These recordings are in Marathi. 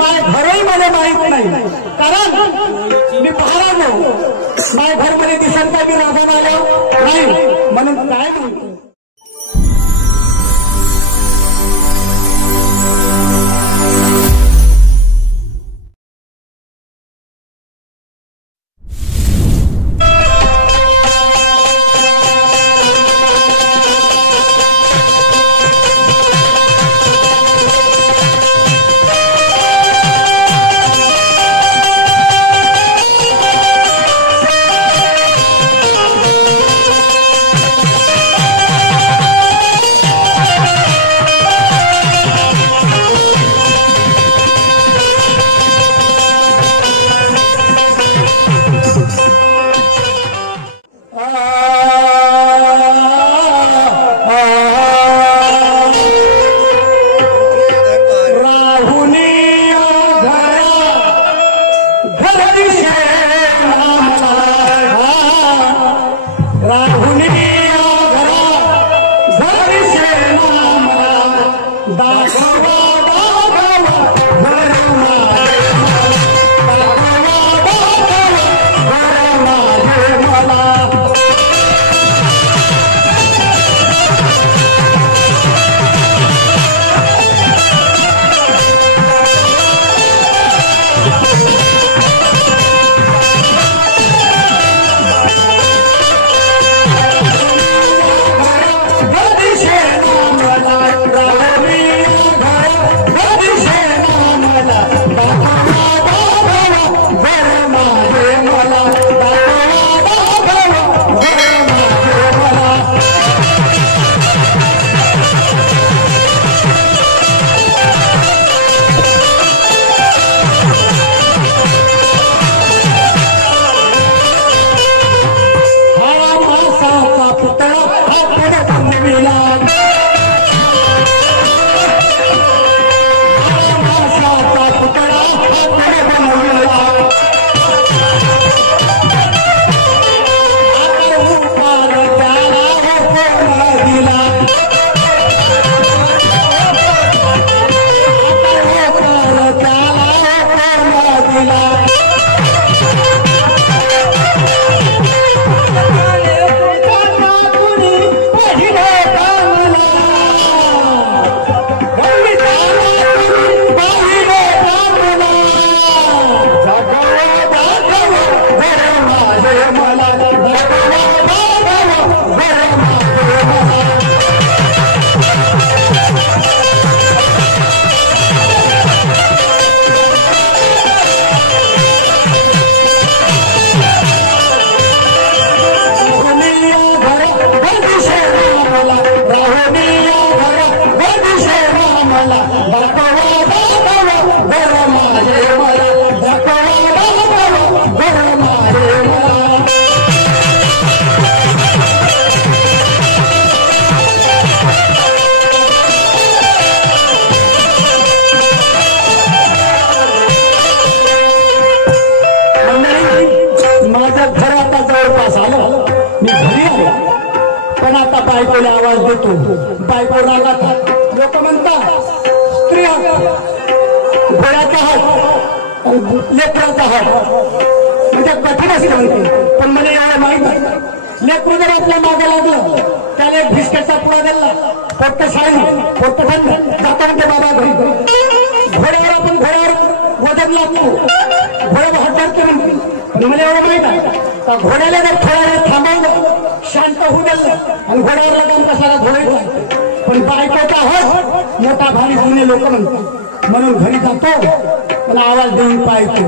माझ्या घरही मला माहित नाही, कारण मी पाहणार माझ्या घर मध्ये दिसत काय मी राधा आलो नाही, म्हणून काय बोलतो. बायकोला आवाज देतो, बायको रागात. लोक म्हणतात स्त्री घोड्याचा हात लेकराचा हात म्हणजे कठीण असते म्हणते, पण मला याला माहित आहे लेकरू जर आपल्या मागे लागलं त्याला एक बिस्किटचा पुडा दिला पोट शाळी पोट बंद जाता म्हणते बाबा घरी. घोड्यावर आपण घोड्यावर वजन लागतो, घोड्यावर हटके म्हणते, पण मला एवढं माहित आहे का घोड्याला जर थोडा वेळ थांबवलं शांत होऊ दिलं आणि घोड्यावर लगाम कशाला घोडायचं, पण बायकोचा हात मोठा भारी जुने लोक म्हणतात. म्हणून घरी जातो मला आवाज देऊन पाहतो,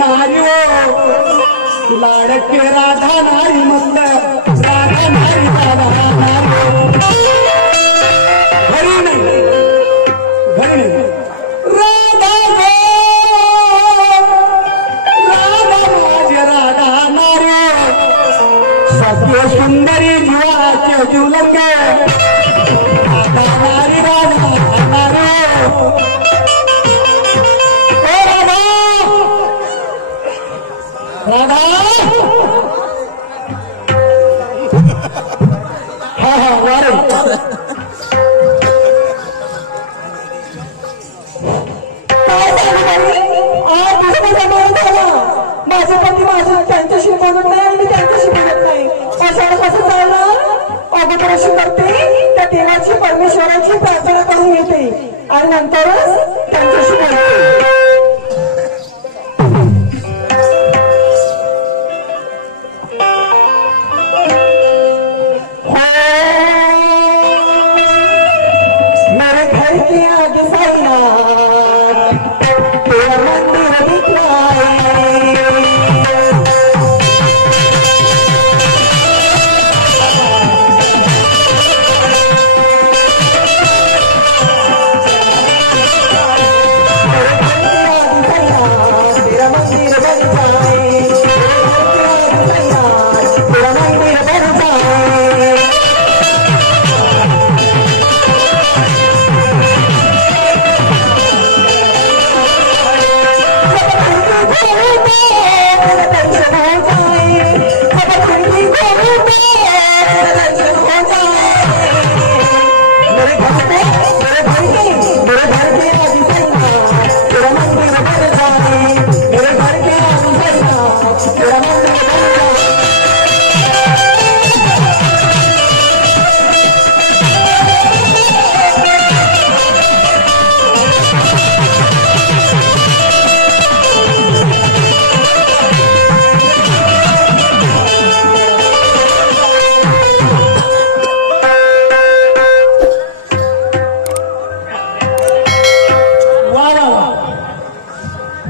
नारी लाडके राधा नारी मस्त राधा नारी राधा नारी घरी नाही राधा माझे राधा नारी सत्य सुंदरी जीवाचे जीवलंगे राधा नारी राधा नारी. राधा हा हा वारे माझे पती माझं त्यांच्याशी बोलत नाही आणि मी त्यांच्याशी बोलत नाही अशाला कसं चालणार अगोदर अशी करते त्या देवाची परमेश्वराची प्रार्थना करून घेते आणि नंतरच त्यांच्याशी बोलते मेरे घर के आगे साईनाथ तेरा मंदिर दिखलाए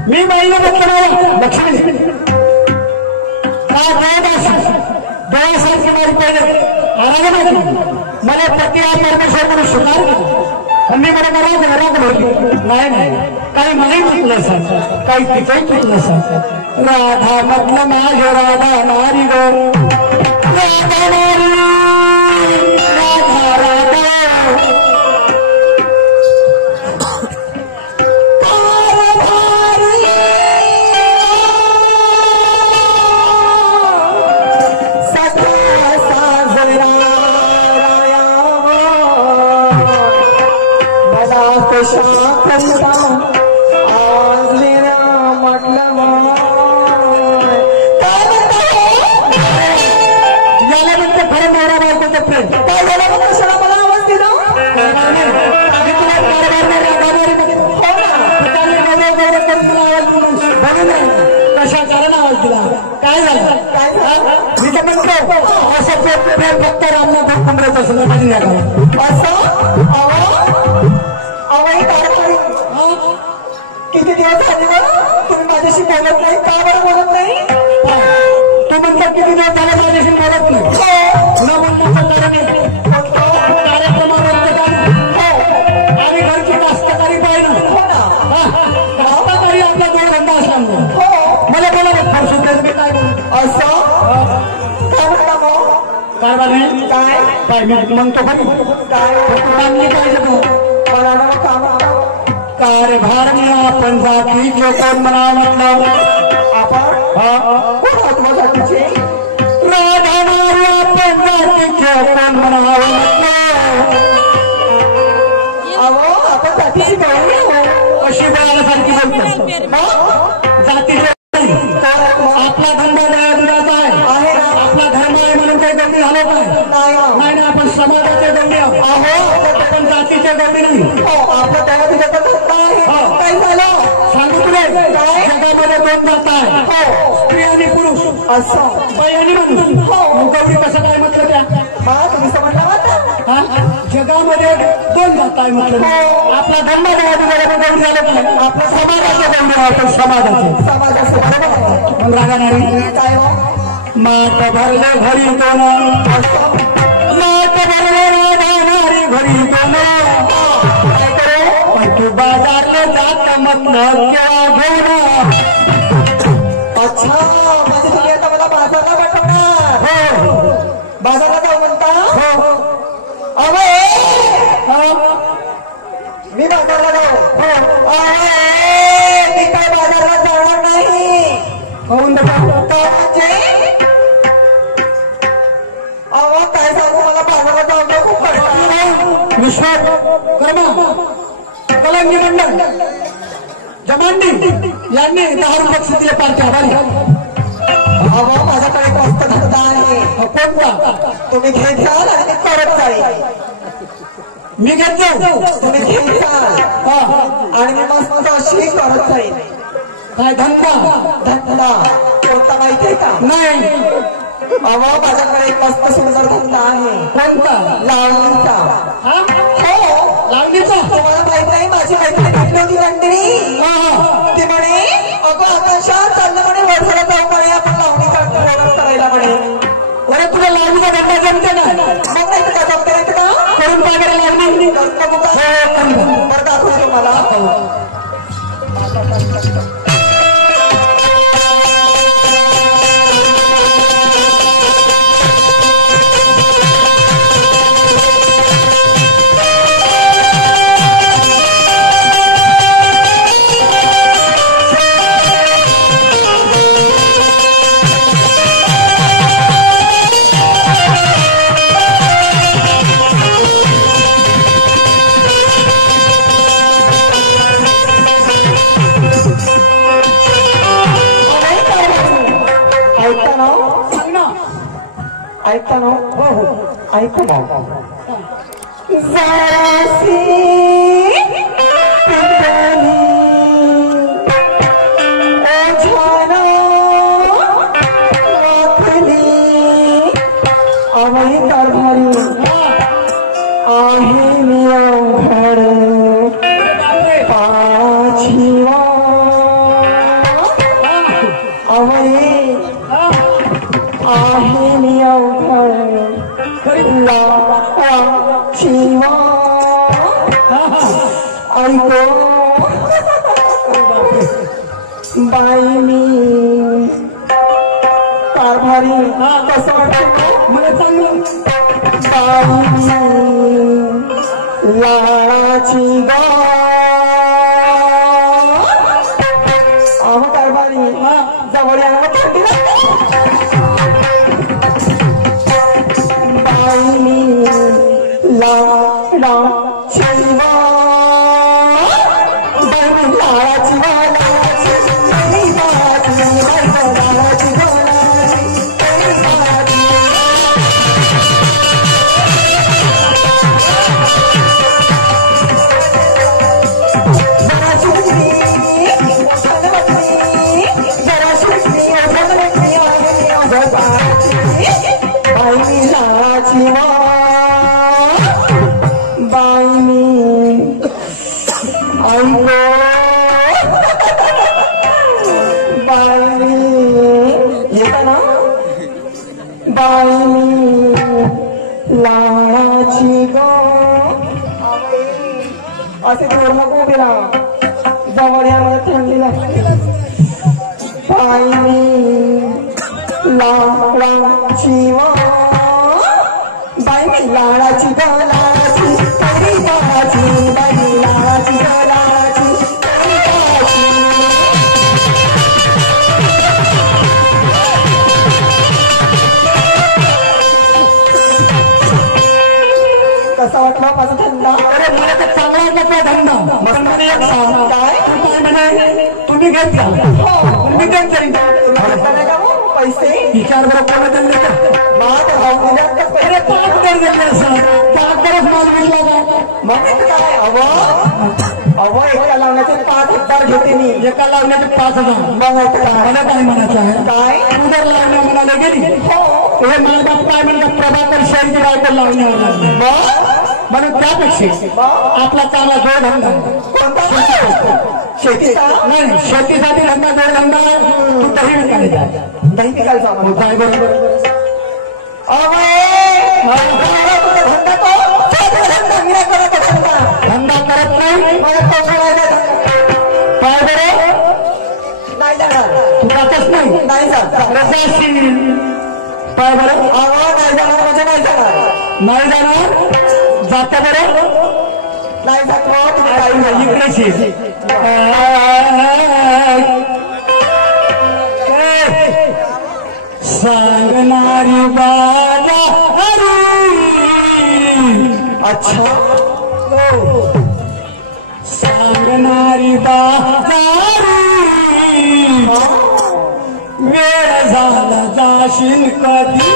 मी महिला लक्ष्मी डोळ्यासारखी माझी पहिले आराधना मला पती हा परमेश्वर म्हणून स्वीकार केला मी मला घरात होती नाही काही मलाही म्हटलं सर काही तिचंही म्हटलं सर राधा म्हटलं माझ्या राधा नारी गो राधा नारी राधा राधा कशा कारण आवाज दिला काय झालं मी तर म्हणतो असं फक्त रामनाथ कुंभरेचं सुद्धा माझी किती दिवस झाले तुम्ही माझ्याशी बोलत नाही का बरं बोलत नाही तू म्हणतो किती दिवस झाले माझ्याशी बोलत नाही न बोलण्याचं कारण कार्यक्रमानंतर आम्ही घरची कास्तकारी पाहिजे कास्तकारी आपला जोडधंदा असल्यामुळे मला बोला फरसून मी काय बोलतो असं काय म्हणता मग कारभार नाही काय मी म्हणतो खरी काय मानली पाहिजे तो मला ना काम कारभार मी आपण जातीचे कोण म्हणा म्हटलं आपण कोण आहोत मग जातीचे राधा नारी आपण जातीचे कोण म्हणावं म्हटलं अहो आपण जातीची गवळणी आहोत अशी बाळासारखी बोलतो जातीचे आपला धंदा दयादुराचा आहे आपला धर्म आहे म्हणून काही गंडी झालं काय नाही आपण समाजाचे गंडी आहोत आपण जातीच्या गंडी नाही आपला दयादुराचा काय झालं सांगू तुला जगामध्ये दोन जात आहे स्त्री आणि पुरुष असं बाई आणि माणूस गौरी कसं काय म्हटलं त्या तुम्ही समजला जगामध्ये दोन जात आहे म्हटलं आपला धर्म दयादुराचा गंडी झालं काय आपलं समाजाचं गंडी आपण समाजाचे रागा नारी मात भरले घरी दोन मात भरले राधा नारी घरी दोन पण तू बाजारला जात म्हटलं केव्हा घेऊन अच्छा म्हणजे तुम्ही आता मला बाजारला पाठवणार बाजारला जाऊ म्हणता मी बाजारला जाऊ मी काय बाजारला जाणार नाही पाहून म्हणजे अहो काय सांगू मला पाण्याला जाऊन खूप पडतं. विश्वकर्मा कलंगी मंडळ जमांडी यांनी 10 रुपये बक्षीस दिले पार्टी आभारी. अहो माझ्याकडे एक मस्त धंदा आहे. कोणता तुम्ही घेत जाल आणि मी करत जाईल. मी घेत जाऊ तुम्ही घेत जाल आणि मी मस्त मस्त अशी करत जाईल. काय धंदा धंदा कोणता माहितीये का? नाही. अहो माझ्याकडे एक मस्त सुंदर धंदा आहे. कोणता लावणीचा. हा हो लावणीचा तुम्हाला माहित नाही माझी मैत्रीण भेटली होती मंडळी. ती म्हणे अगं आकाशात चाललं म्हणे वर्षाला जाऊ म्हणे आपण लावणी करायला म्हणे. अरे तुला लावणीचा धंदा जमते ना मग नाही का जमते नाही का करून पाहिजे लावणी करतो बघा. बरं दाखवतो तुम्हाला. ऐकता ना हो हो ऐकू ना जरासी पिंपली ओझाना वाकली अवई कारभारी आहे मी अवघड पाचिवा अवई आहे मी अवघड शिवा ऐको बाई मी कारभारी कसं वाटतं मला चांगलं. बाई लाळाची गा कारभारी जवळ यायला थंडी लागते. असे जोर नको उभे राहा जवळ याला थंडी लागते. पायनी लाळाची बाई लाळाची लाळाची तरी बाची बाई लाळाची लाळाची तरी बाची. कसा वाटला माझा धंदा? अरे मला तर चांगला वाटला धंदा. काय म्हणे तुम्ही घेत जा मी घेत जाईल पैसे विचार बरोबर कोणा दिले अरे 5,000 दिले असं 5,000 माल विकला काय मग काय अव एका लावण्याचे 5,000 घेते मी. एका लावण्याचे 5,000. मग मला काय म्हणायचं आहे काय तू जर लावण्या म्हणायला गेली हे माझा बाप काय म्हणतात प्रभाकर शेळची बायको लावण्यावर लागली म्हणून त्यापेक्षा आपला चांगला जोडधंदा कोणता शेतीचा नाही शेतीसाठी धंदा जोडधंदा तू दही विकायला दही विकायला जाऊ काय बरोबर धंदा करत नाही काय बरं नाही जाणार तू जातच नाही नाही जात रसाशील काय बरं नाही जाणार म्हणजे नाही जाणार नाही जाणार जाता बरं नाही जात काही नाही इकडेच सांगणारी बाजा अच्छा सांगणारी बाजारी वेळ झाला जाशील कधी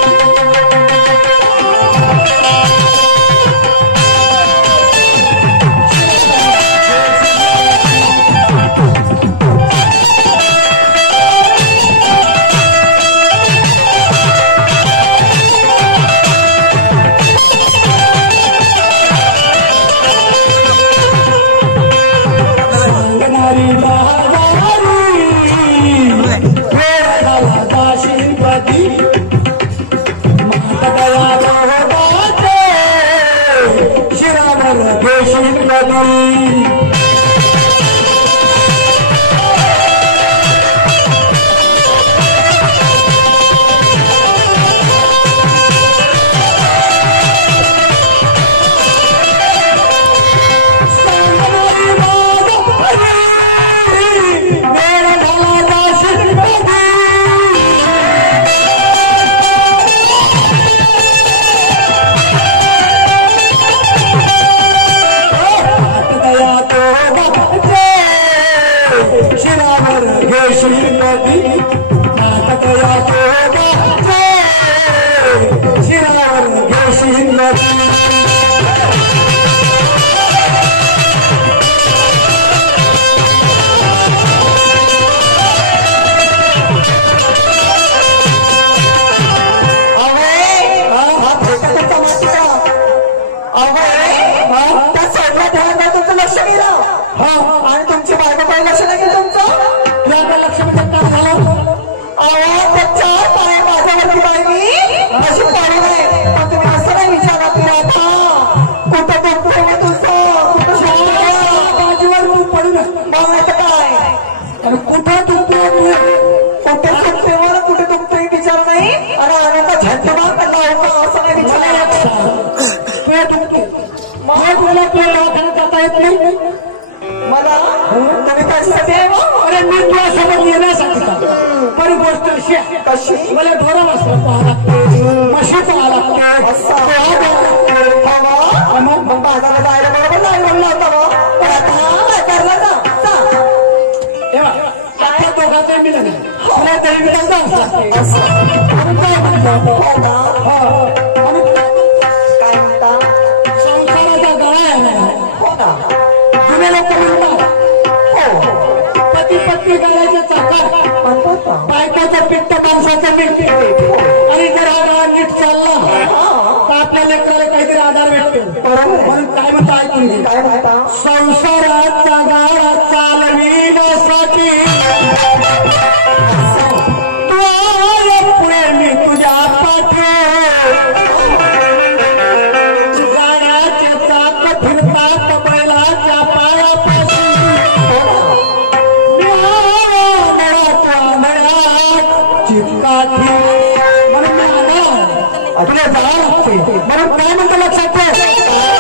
आणि तुमची बायको काही लक्ष नाही गेलं तुमचं लक्ष म्हणजे काय झालं त्याच्या पाय माझ्यावरती बाई अशी पाणी नाही पण तुम्ही असं नाही विचारा की आता कुठं दुखतोय मग तुझं कुठं बाजूवर तू पडू मग नाही तर काय आणि कुठं दुखतोय कुठे दुखतोय मला कुठे दुखतोय विचार नाही आणि आनंद झटमार पडला होता असं नाही तुला दवाखान्यात जाता येत नाही मला तुम्ही कशासाठी आहे मग अरे मी तुझ्यासोबत येण्यासाठी पण गोष्ट अशी आहे कशी मला ढोरा वासरा पाहा लागते म्हशी पाहा लागते मग बाजारात जायला बरोबर नाही म्हणलं होतं पण आता करला का त्या दोघांचं मिळलं नाही तुला तरी मिळालं काय म्हणता संसाराचा गळा आहे हो ना जुने लोक म्हणतात हो पती पत्नी गळ्याचे चाकार म्हणतात ना बायकाचं पित्त माणसाचं मीठ आणि जर हा गळा नीट चालला तर आपल्या लेकराला काहीतरी आधार भेटतो म्हणून काय म्हणता ऐकून घे काय म्हणता संसाराचा गाळा चालविण्यासाठी पुढे मी तुझ्या पाठे गाड्याचे चाक फिरतात बैलाच्या पायापाशी चिपकाठी म्हणून मी आला तुला जावं लागते म्हणून काय म्हणतो लक्षात ठेव